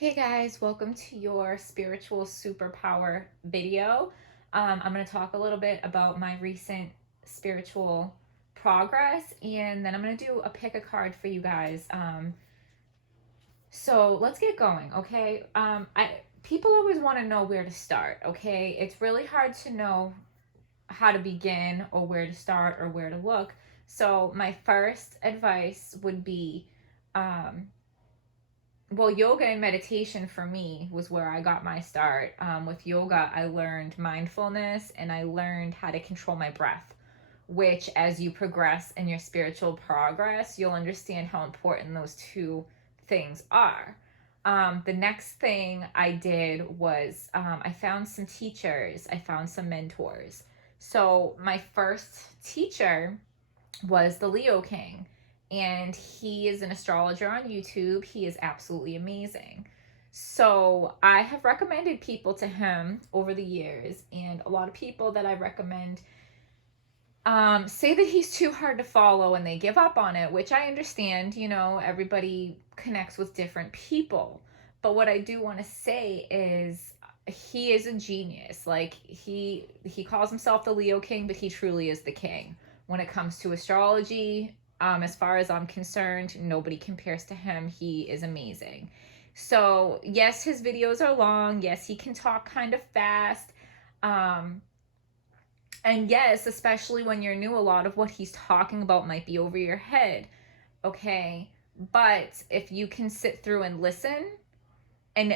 Hey guys, welcome to your spiritual superpower video. I'm going to talk a little bit about my recent spiritual progress, and then I'm going to do a pick a card for you guys. So let's get going, okay? People always want to know where to start, okay? It's really hard to know how to begin or where to start or where to look. So my first advice would be um, well, yoga and meditation for me was where I got my start. With yoga, I learned mindfulness and I learned how to control my breath, which, as you progress in your spiritual progress, you'll understand how important those two things are. The next thing I did was I found some teachers, I found some mentors. So, my first teacher was the Leo King, and he is an astrologer on YouTube. He is absolutely amazing. So I have recommended people to him over the years, and a lot of people that I recommend say that he's too hard to follow and they give up on it, which I understand. You know, everybody connects with different people. But what I do want to say is he is a genius. Like he calls himself the Leo King, but he truly is the king when it comes to astrology. As far as I'm concerned, nobody compares to him. He is amazing. So yes, his videos are long. Yes, he can talk kind of fast. Um, and yes, especially when you're new, a lot of what he's talking about might be over your head. Okay. But if you can sit through and listen and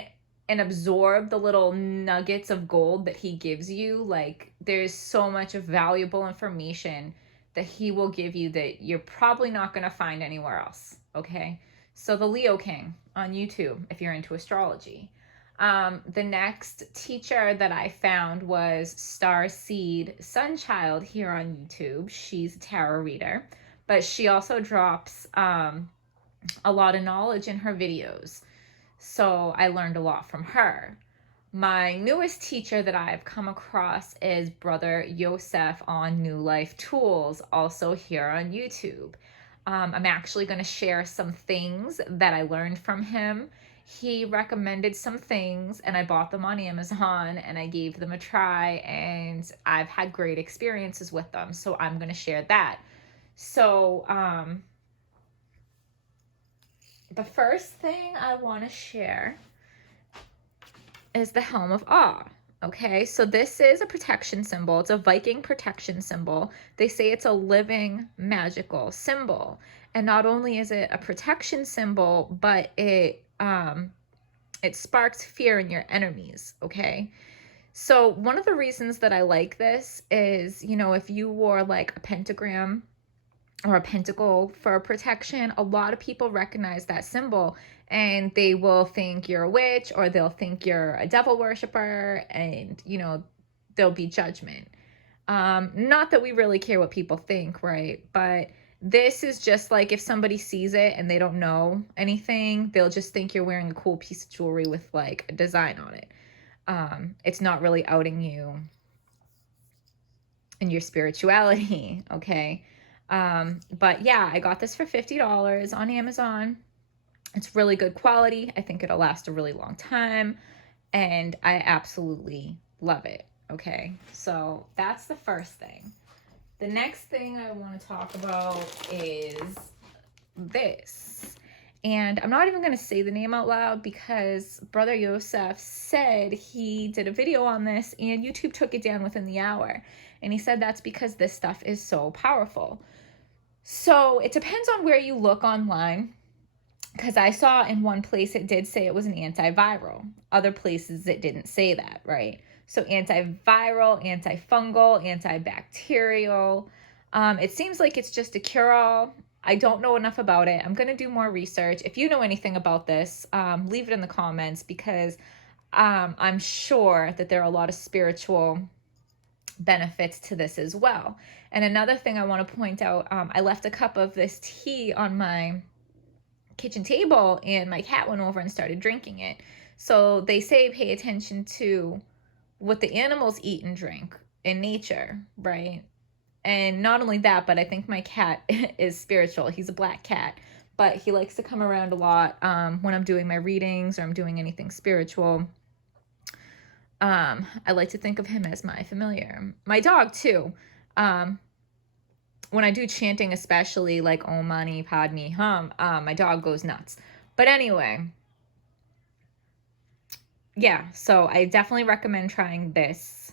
absorb the little nuggets of gold that he gives you, like there's so much of valuable information that he will give you that you're probably not going to find anywhere else. Okay. So the Leo King on YouTube, if you're into astrology. The next teacher that I found was Star Seed Sunchild here on YouTube. She's a tarot reader, but she also drops a lot of knowledge in her videos. So I learned a lot from her. My newest teacher that I've come across is Brother Yosef on New Life Tools, also here on YouTube. I'm actually going to share some things that I learned from him. He recommended some things and I bought them on Amazon and I gave them a try and I've had great experiences with them. So I'm going to share that. So, the first thing I want to share is the Helm of Awe. Okay, so this is a protection symbol. It's a Viking protection symbol. They say it's a living magical symbol. And not only is it a protection symbol, but it sparks fear in your enemies, okay? So one of the reasons that I like this is, you know, if you wore like a pentagram or a pentacle for protection, a lot of people recognize that symbol and they will think you're a witch or they'll think you're a devil worshiper, and you know, there'll be judgment. Not that we really care what people think, right? But this is just like if somebody sees it and they don't know anything, they'll just think you're wearing a cool piece of jewelry with like a design on it. It's not really outing you in your spirituality, okay? But yeah, I got this for $50 on Amazon. It's really good quality. I think it'll last a really long time, and I absolutely love it. Okay, so that's the first thing. The next thing I want to talk about is this. And I'm not even going to say the name out loud because Brother Yosef said he did a video on this and YouTube took it down within the hour. And he said that's because this stuff is so powerful. So it depends on where you look online, because I saw in one place it did say it was an antiviral. Other places it didn't say that, right? So antiviral, antifungal, antibacterial. It seems like it's just a cure-all. I don't know enough about it. I'm going to do more research. If you know anything about this, leave it in the comments, because I'm sure that there are a lot of spiritual benefits to this as well. And another thing I want to point out, I left a cup of this tea on my kitchen table and my cat went over and started drinking it. So they say pay attention to what the animals eat and drink in nature, right? And not only that, but I think my cat is spiritual. He's a black cat. but he likes to come around a lot when I'm doing my readings or I'm doing anything spiritual. I like to think of him as my familiar. My dog too. When I do chanting, especially like Om Mani Padme Hum, my dog goes nuts. But anyway, yeah, so I definitely recommend trying this.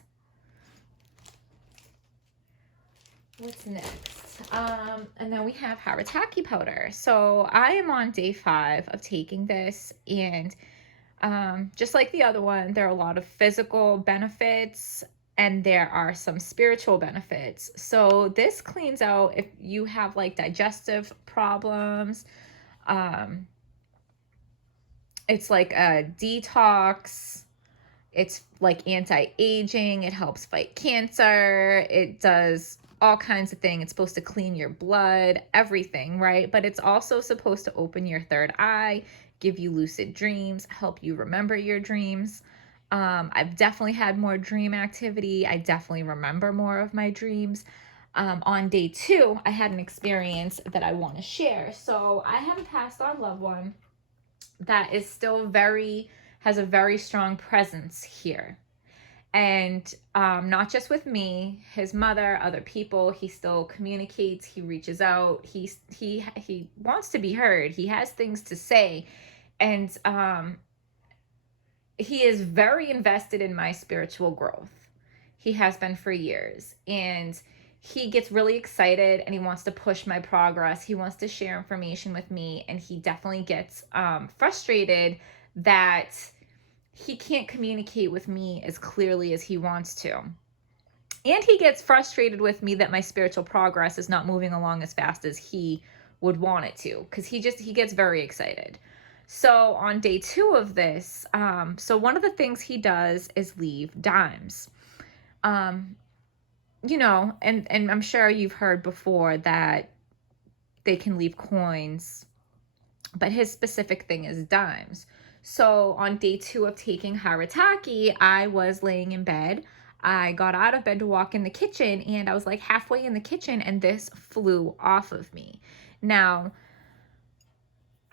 What's next? And then we have Haritaki powder. So I am on day 5 of taking this, and just like the other one, there are a lot of physical benefits and there are some spiritual benefits. So this cleans out if you have like digestive problems. It's like a detox. It's like anti-aging. It helps fight cancer. It does all kinds of things. It's supposed to clean your blood, everything, right? But it's also supposed to open your third eye, give you lucid dreams, help you remember your dreams. I've definitely had more dream activity. I definitely remember more of my dreams. On day 2, I had an experience that I want to share. So I have a passed on loved one that is still has a very strong presence here. And not just with me, his mother, other people. He still communicates. He reaches out. He wants to be heard. He has things to say, and he is very invested in my spiritual growth. He has been for years, and he gets really excited and he wants to push my progress. He wants to share information with me, and he definitely gets frustrated that he can't communicate with me as clearly as he wants to. And he gets frustrated with me that my spiritual progress is not moving along as fast as he would want it to, because he gets very excited. So on day 2 of this, so one of the things he does is leave dimes. You know, and I'm sure you've heard before that they can leave coins, but his specific thing is dimes. So on day 2 of taking Haritaki, I was laying in bed. I got out of bed to walk in the kitchen, and I was like halfway in the kitchen, and this flew off of me. Now,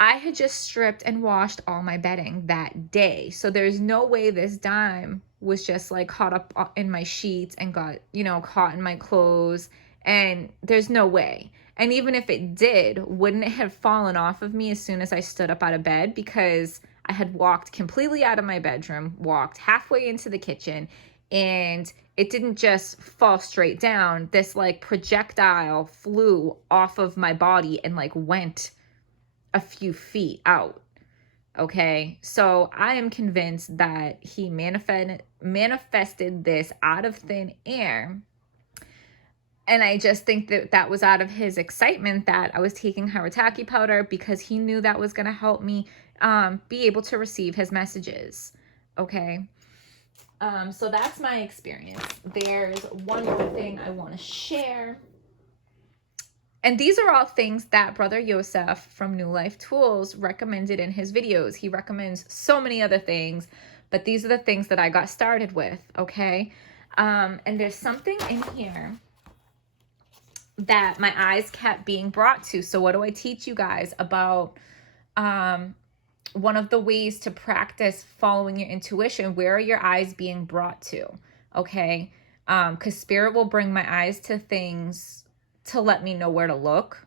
I had just stripped and washed all my bedding that day. So there's no way this dime was just like caught up in my sheets and got, caught in my clothes. And there's no way. And even if it did, wouldn't it have fallen off of me as soon as I stood up out of bed? Because I had walked completely out of my bedroom, walked halfway into the kitchen, and it didn't just fall straight down. This like projectile flew off of my body and like went a few feet out. Okay, so I am convinced that he manifested this out of thin air. And I just think that was out of his excitement that I was taking Haritaki powder, because he knew that was going to help me be able to receive his messages. Okay, so that's my experience. There's one more thing I want to share. And these are all things that Brother Yosef from New Life Tools recommended in his videos. He recommends so many other things, but these are the things that I got started with, okay? And there's something in here that my eyes kept being brought to. So what do I teach you guys about one of the ways to practice following your intuition? Where are your eyes being brought to, okay? Because Spirit will bring my eyes to things to let me know where to look,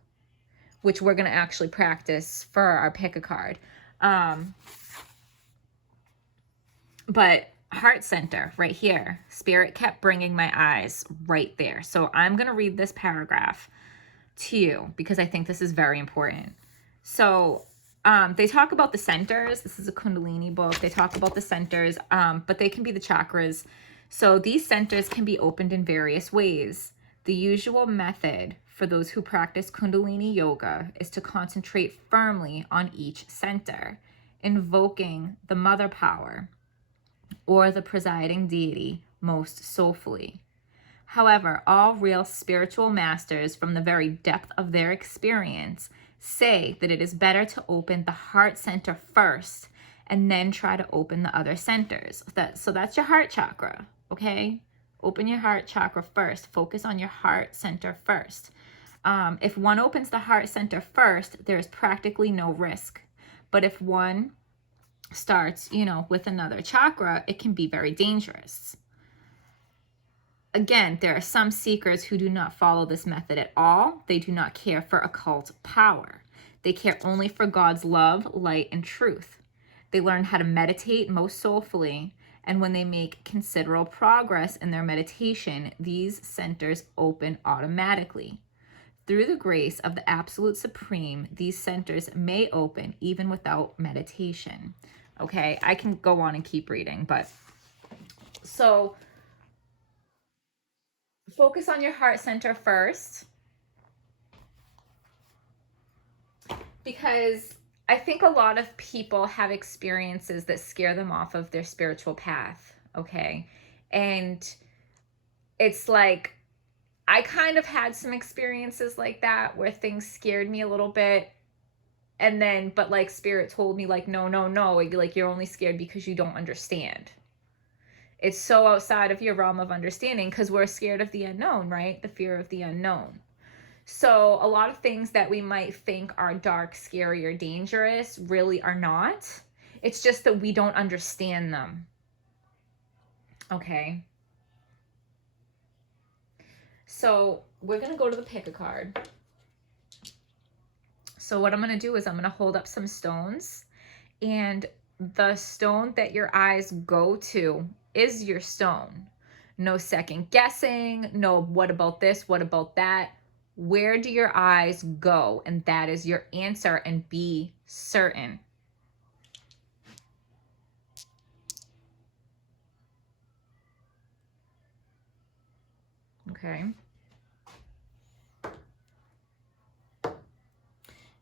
which we're going to actually practice for our pick a card. But heart center right here, Spirit kept bringing my eyes right there. So I'm going to read this paragraph to you because I think this is very important. So they talk about the centers. This is a Kundalini book. They talk about the centers, but they can be the chakras. So these centers can be opened in various ways. The usual method for those who practice Kundalini yoga is to concentrate firmly on each center, invoking the mother power or the presiding deity most soulfully. However, all real spiritual masters, from the very depth of their experience, say that it is better to open the heart center first and then try to open the other centers. So that's your heart chakra, okay? Open your heart chakra first. Focus on your heart center first. If one opens the heart center first, there is practically no risk. But if one starts, with another chakra, it can be very dangerous. Again, there are some seekers who do not follow this method at all. They do not care for occult power. They care only for God's love, light, and truth. They learn how to meditate most soulfully, and when they make considerable progress in their meditation, these centers open automatically. Through the grace of the Absolute Supreme, these centers may open even without meditation. Okay, I can go on and keep reading, but so focus on your heart center first, because I think a lot of people have experiences that scare them off of their spiritual path, okay? And it's like, I kind of had some experiences like that where things scared me a little bit. And then, but like Spirit told me, like, no, like you're only scared because you don't understand. It's so outside of your realm of understanding because we're scared of the unknown, right? The fear of the unknown. So a lot of things that we might think are dark, scary, or dangerous really are not. It's just that we don't understand them. Okay. So we're going to go to the pick a card. So what I'm going to do is I'm going to hold up some stones, and the stone that your eyes go to is your stone. No second guessing, no what about this, what about that. Where do your eyes go? And that is your answer, and be certain. Okay.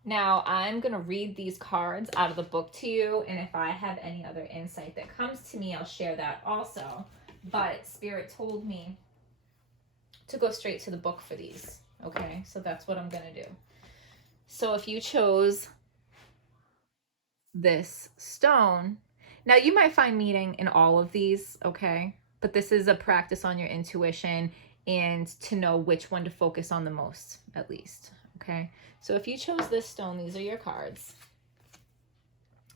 Now I'm going to read these cards out of the book to you, and if I have any other insight that comes to me, I'll share that also. But Spirit told me to go straight to the book for these. Okay, so that's what I'm going to do. So if you chose this stone, now you might find meaning in all of these, okay? But this is a practice on your intuition and to know which one to focus on the most, at least, okay? So if you chose this stone, these are your cards.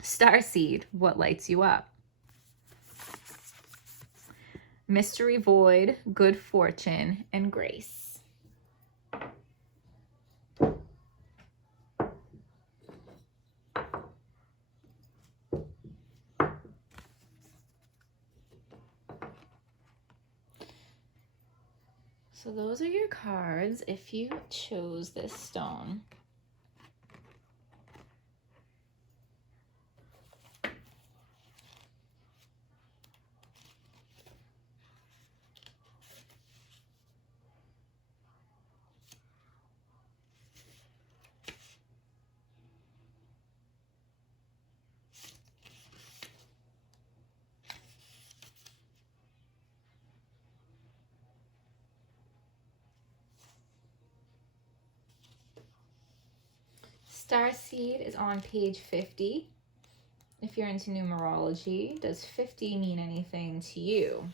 Starseed, what lights you up? Mystery void, good fortune, and grace. So those are your cards if you chose this stone. Starseed is on page 50. If you're into numerology, does 50 mean anything to you?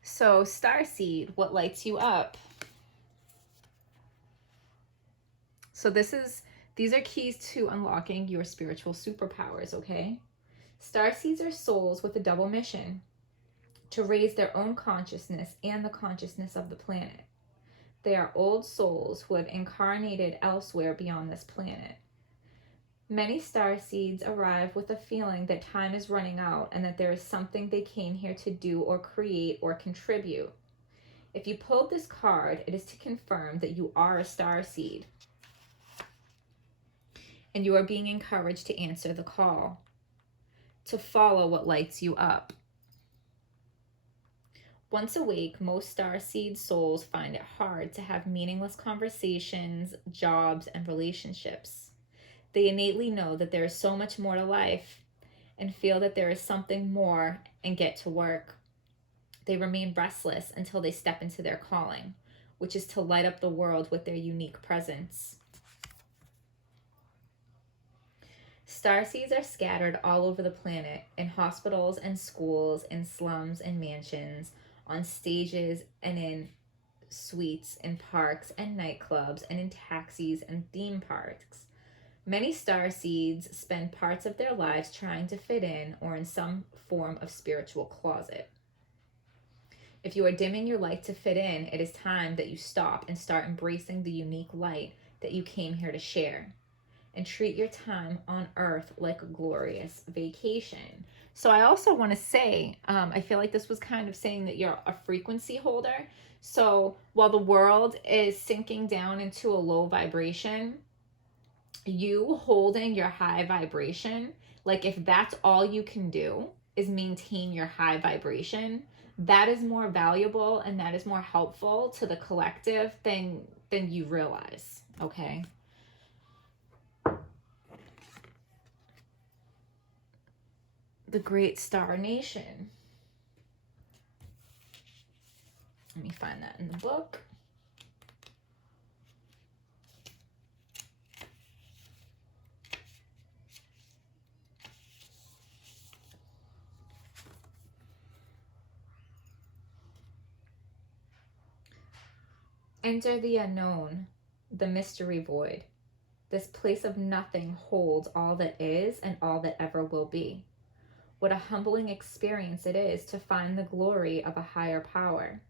So Starseed, what lights you up? So these are keys to unlocking your spiritual superpowers, okay? Starseeds are souls with a double mission: to raise their own consciousness and the consciousness of the planet. They are old souls who have incarnated elsewhere beyond this planet. Many starseeds arrive with a feeling that time is running out and that there is something they came here to do or create or contribute. If you pulled this card, it is to confirm that you are a starseed and you are being encouraged to answer the call, to follow what lights you up. Once awake, most starseed souls find it hard to have meaningless conversations, jobs, and relationships. They innately know that there is so much more to life and feel that there is something more and get to work. They remain restless until they step into their calling, which is to light up the world with their unique presence. Starseeds are scattered all over the planet, in hospitals and schools, in slums and mansions, on stages, and in suites in parks and nightclubs and in taxis and theme parks. Many star seeds spend parts of their lives trying to fit in or in some form of spiritual closet. If you are dimming your light to fit in, it is time that you stop and start embracing the unique light that you came here to share. And treat your time on earth like a glorious vacation. So I also want to say, I feel like this was kind of saying that you're a frequency holder. So while the world is sinking down into a low vibration, you holding your high vibration, like if that's all you can do is maintain your high vibration, that is more valuable and that is more helpful to the collective than you realize. Okay. The Great Star Nation. Let me find that in the book. Enter the unknown, the mystery void. This place of nothing holds all that is and all that ever will be. What a humbling experience it is to find the glory of a higher power.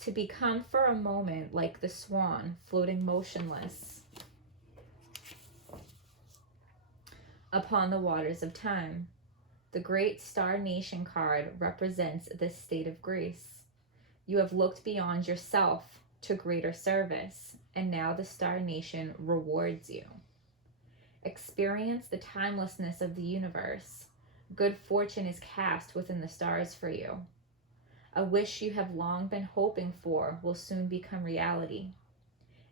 To become for a moment like the swan floating motionless upon the waters of time. The Great Star Nation card represents this state of grace. You have looked beyond yourself to greater service, and now the Star Nation rewards you. Experience the timelessness of the universe. Good fortune is cast within the stars for you. A wish you have long been hoping for will soon become reality.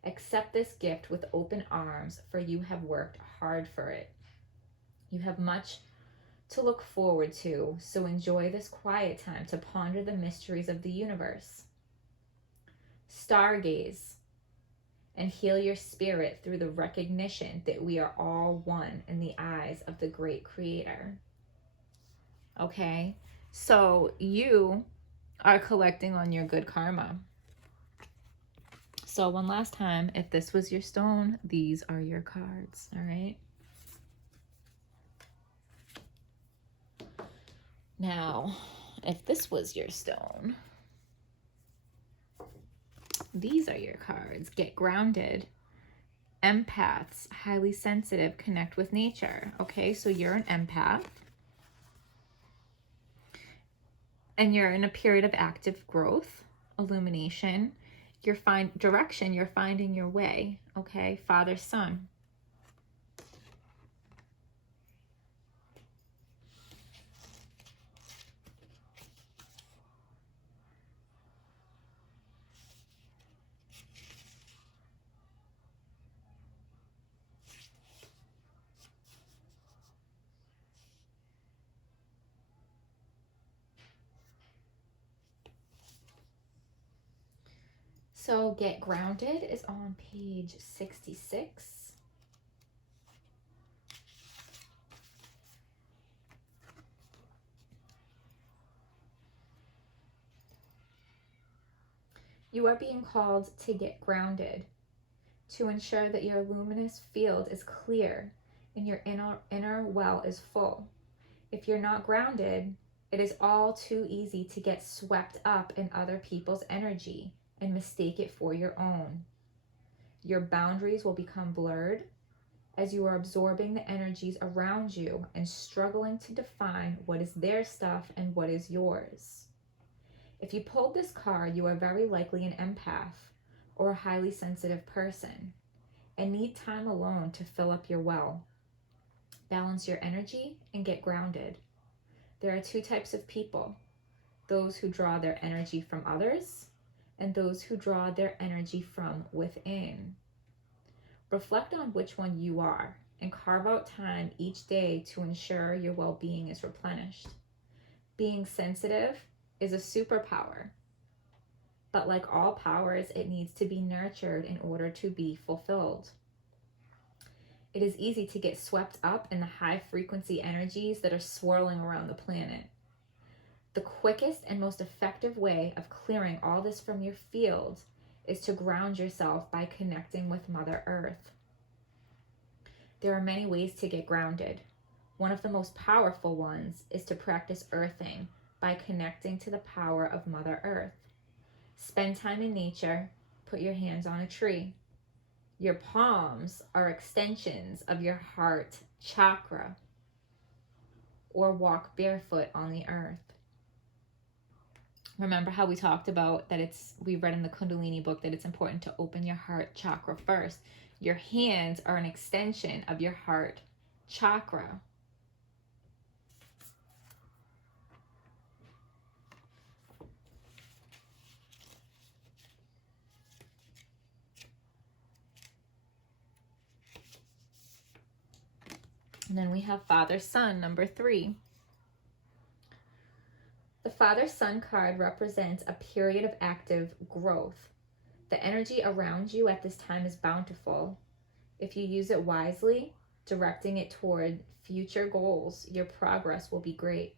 Accept this gift with open arms, for you have worked hard for it. You have much to look forward to, so enjoy this quiet time to ponder the mysteries of the universe. Stargaze and heal your spirit through the recognition that we are all one in the eyes of the great creator. Okay, so you are collecting on your good karma. So one last time, if this was your stone, these are your cards, all right? Now, if this was your stone, these are your cards. Get grounded. Empaths, highly sensitive, connect with nature. Okay, so you're an empath. And you're in a period of active growth, illumination. You're direction, you're finding your way. Okay, father, son. So Get Grounded is on page 66. You are being called to get grounded, to ensure that your luminous field is clear and your inner well is full. If you're not grounded, it is all too easy to get swept up in other people's energy and mistake it for your own. Your boundaries will become blurred as you are absorbing the energies around you and struggling to define what is their stuff and what is yours. If you pulled this card, you are very likely an empath or a highly sensitive person and need time alone to fill up your well. Balance your energy and get grounded. There are two types of people: those who draw their energy from others and those who draw their energy from within. Reflect on which one you are and carve out time each day to ensure your well-being is replenished. Being sensitive is a superpower, but like all powers, it needs to be nurtured in order to be fulfilled. It is easy to get swept up in the high frequency energies that are swirling around the planet. The quickest and most effective way of clearing all this from your field is to ground yourself by connecting with Mother Earth. There are many ways to get grounded. One of the most powerful ones is to practice earthing by connecting to the power of Mother Earth. Spend time in nature. Put your hands on a tree. Your palms are extensions of your heart chakra. Or walk barefoot on the earth. Remember how we talked about that we read in the Kundalini book that it's important to open your heart chakra first. Your hands are an extension of your heart chakra. And then we have Father-Son, number 3. The Father-Son card represents a period of active growth. The energy around you at this time is bountiful. If you use it wisely, directing it toward future goals, your progress will be great.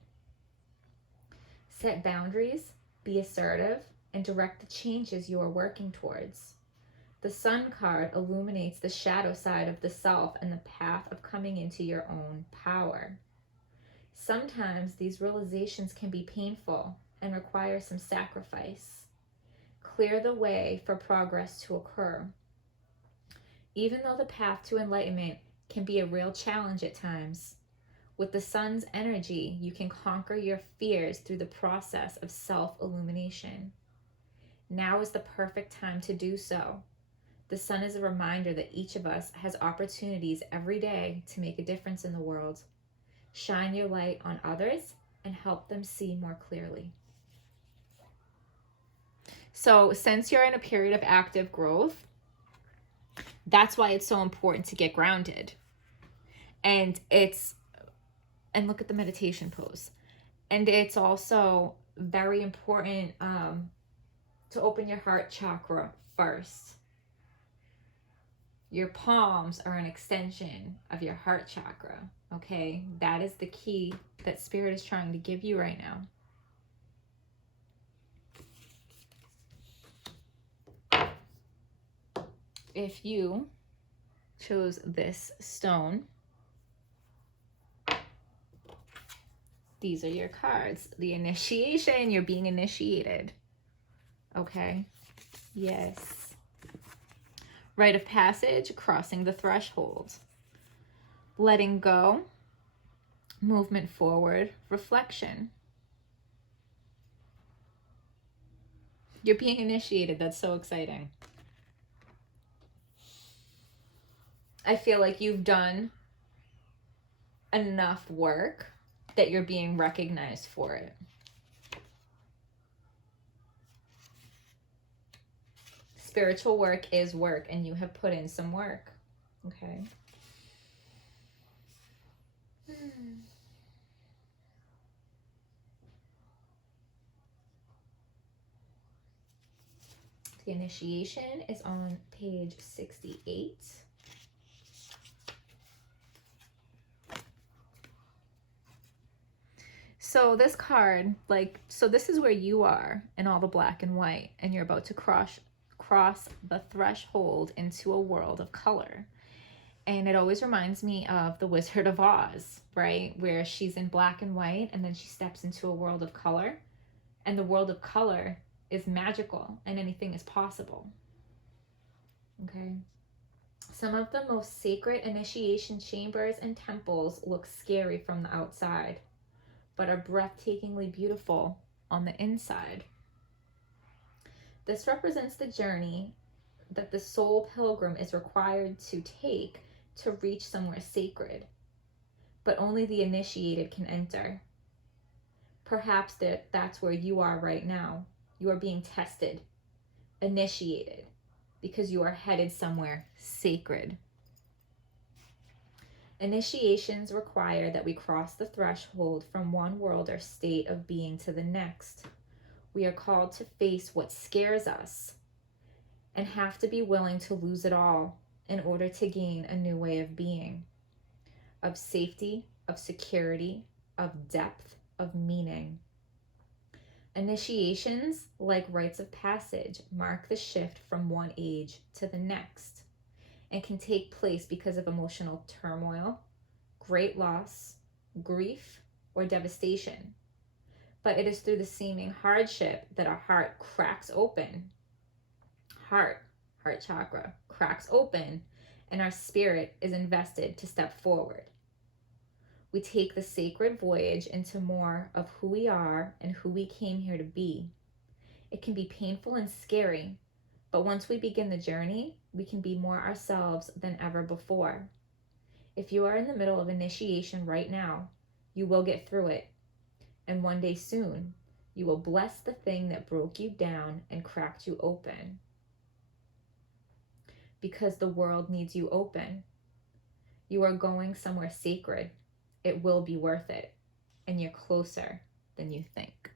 Set boundaries, be assertive, and direct the changes you are working towards. The Sun card illuminates the shadow side of the self and the path of coming into your own power. Sometimes these realizations can be painful and require some sacrifice. Clear the way for progress to occur. Even though the path to enlightenment can be a real challenge at times, with the Sun's energy, you can conquer your fears through the process of self-illumination. Now is the perfect time to do so. The Sun is a reminder that each of us has opportunities every day to make a difference in the world. Shine your light on others and help them see more clearly. So since you're in a period of active growth, that's why it's so important to get grounded. And look at the meditation pose. And it's also very important to open your heart chakra first. Your palms are an extension of your heart chakra, okay? That is the key that Spirit is trying to give you right now. If you chose this stone, these are your cards. The initiation, you're being initiated, okay? Yes. Rite of passage, crossing the threshold. Letting go, movement forward, reflection. You're being initiated. That's so exciting. I feel like you've done enough work that you're being recognized for it. Spiritual work is work, and you have put in some work. Okay. The initiation is on page 68. So this card, so this is where you are in all the black and white, and you're about to cross the threshold into a world of color. And it always reminds me of the Wizard of Oz, right? Where she's in black and white, and then she steps into a world of color. And the world of color is magical, and anything is possible. Okay? Some of the most sacred initiation chambers and temples look scary from the outside, but are breathtakingly beautiful on the inside. This represents the journey that the soul pilgrim is required to take to reach somewhere sacred, but only the initiated can enter. Perhaps that's where you are right now. You are being tested, initiated, because you are headed somewhere sacred. Initiations require that we cross the threshold from one world or state of being to the next. We are called to face what scares us and have to be willing to lose it all in order to gain a new way of being, of safety, of security, of depth, of meaning. Initiations, like rites of passage, mark the shift from one age to the next and can take place because of emotional turmoil, great loss, grief, or devastation. But it is through the seeming hardship that our heart cracks open. Heart chakra cracks open, and our spirit is invested to step forward. We take the sacred voyage into more of who we are and who we came here to be. It can be painful and scary, but once we begin the journey, we can be more ourselves than ever before. If you are in the middle of initiation right now, you will get through it. And one day soon, you will bless the thing that broke you down and cracked you open. Because the world needs you open. You are going somewhere sacred. It will be worth it. And you're closer than you think.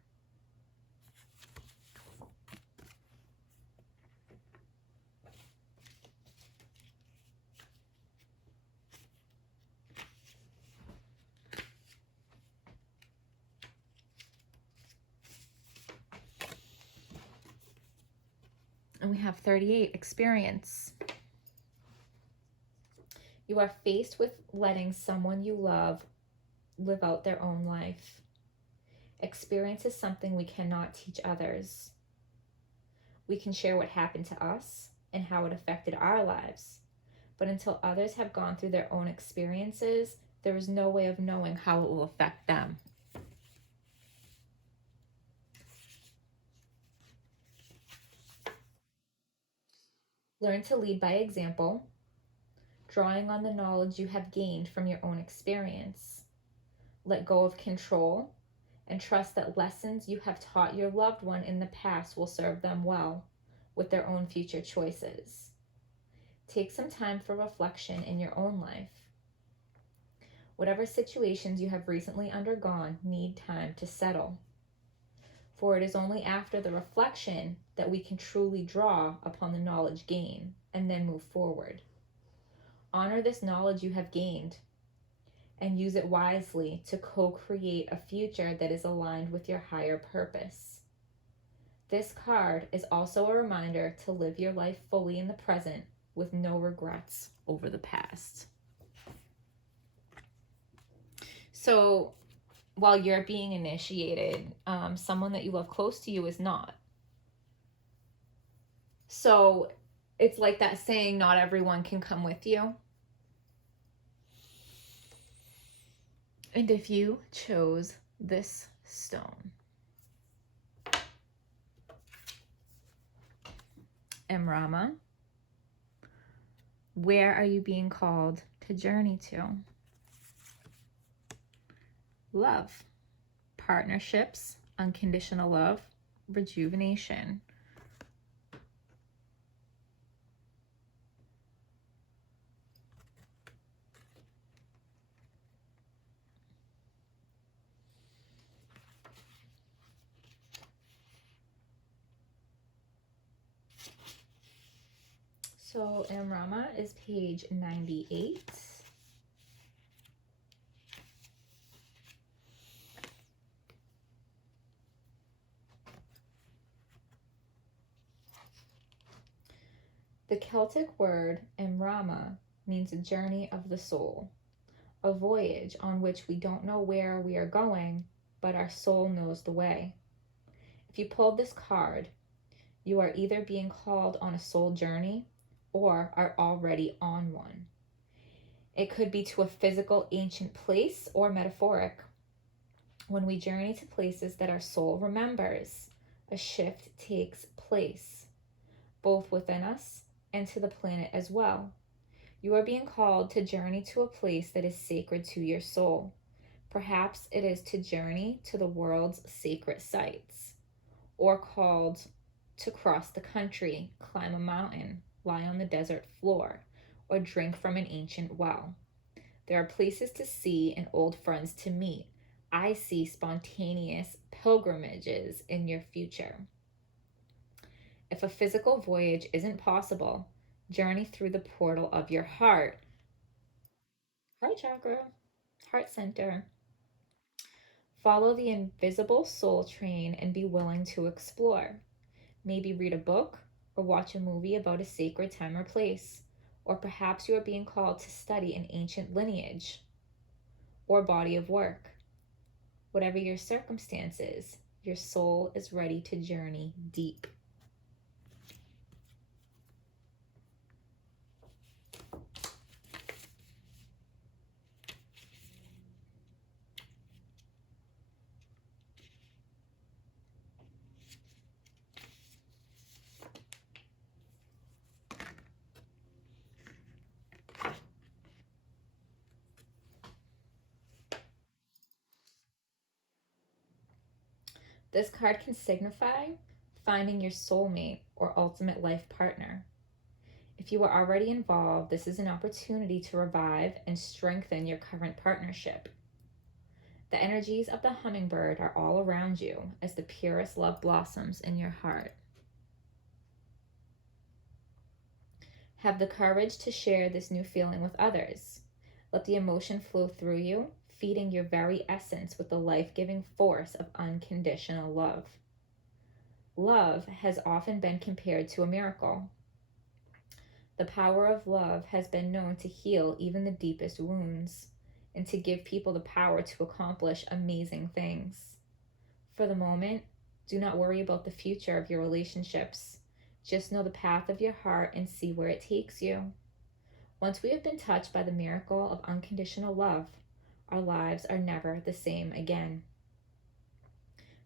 And we have 38, experience. You are faced with letting someone you love live out their own life. Experience is something we cannot teach others. We can share what happened to us and how it affected our lives. But until others have gone through their own experiences, there is no way of knowing how it will affect them. Learn to lead by example, drawing on the knowledge you have gained from your own experience. Let go of control and trust that lessons you have taught your loved one in the past will serve them well with their own future choices. Take some time for reflection in your own life. Whatever situations you have recently undergone need time to settle. For it is only after the reflection that we can truly draw upon the knowledge gained and then move forward. Honor this knowledge you have gained and use it wisely to co-create a future that is aligned with your higher purpose. This card is also a reminder to live your life fully in the present with no regrets over the past. So while you're being initiated, someone that you love close to you is not. So it's like that saying, not everyone can come with you. And if you chose this stone, Rama, where are you being called to journey to? Love, partnerships, unconditional love, rejuvenation. So Rama is page 98. The Celtic word Rama means a journey of the soul, a voyage on which we don't know where we are going, but our soul knows the way. If you pulled this card, you are either being called on a soul journey or are already on one. It could be to a physical ancient place or metaphoric. When we journey to places that our soul remembers, a shift takes place, both within us and to the planet as well. You are being called to journey to a place that is sacred to your soul. Perhaps it is to journey to the world's sacred sites, or called to cross the country, climb a mountain, lie on the desert floor, or drink from an ancient well. There are places to see and old friends to meet. I see spontaneous pilgrimages in your future. If a physical voyage isn't possible, journey through the portal of your heart. Heart chakra, heart center. Follow the invisible soul train and be willing to explore. Maybe read a book or watch a movie about a sacred time or place. Or perhaps you are being called to study an ancient lineage or body of work. Whatever your circumstances, your soul is ready to journey deep. This card can signify finding your soulmate or ultimate life partner. If you are already involved, this is an opportunity to revive and strengthen your current partnership. The energies of the hummingbird are all around you as the purest love blossoms in your heart. Have the courage to share this new feeling with others. Let the emotion flow through you, feeding your very essence with the life-giving force of unconditional love. Love has often been compared to a miracle. The power of love has been known to heal even the deepest wounds and to give people the power to accomplish amazing things. For the moment, do not worry about the future of your relationships. Just know the path of your heart and see where it takes you. Once we have been touched by the miracle of unconditional love, our lives are never the same again.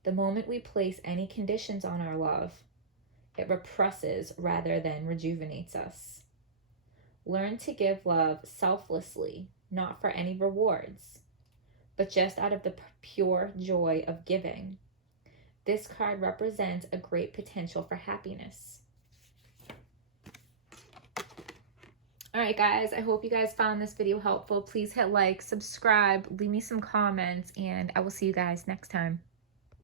The moment we place any conditions on our love, it represses rather than rejuvenates us. Learn to give love selflessly, not for any rewards, but just out of the pure joy of giving. This card represents a great potential for happiness. All right, guys, I hope you guys found this video helpful. Please hit like, subscribe, leave me some comments, and I will see you guys next time.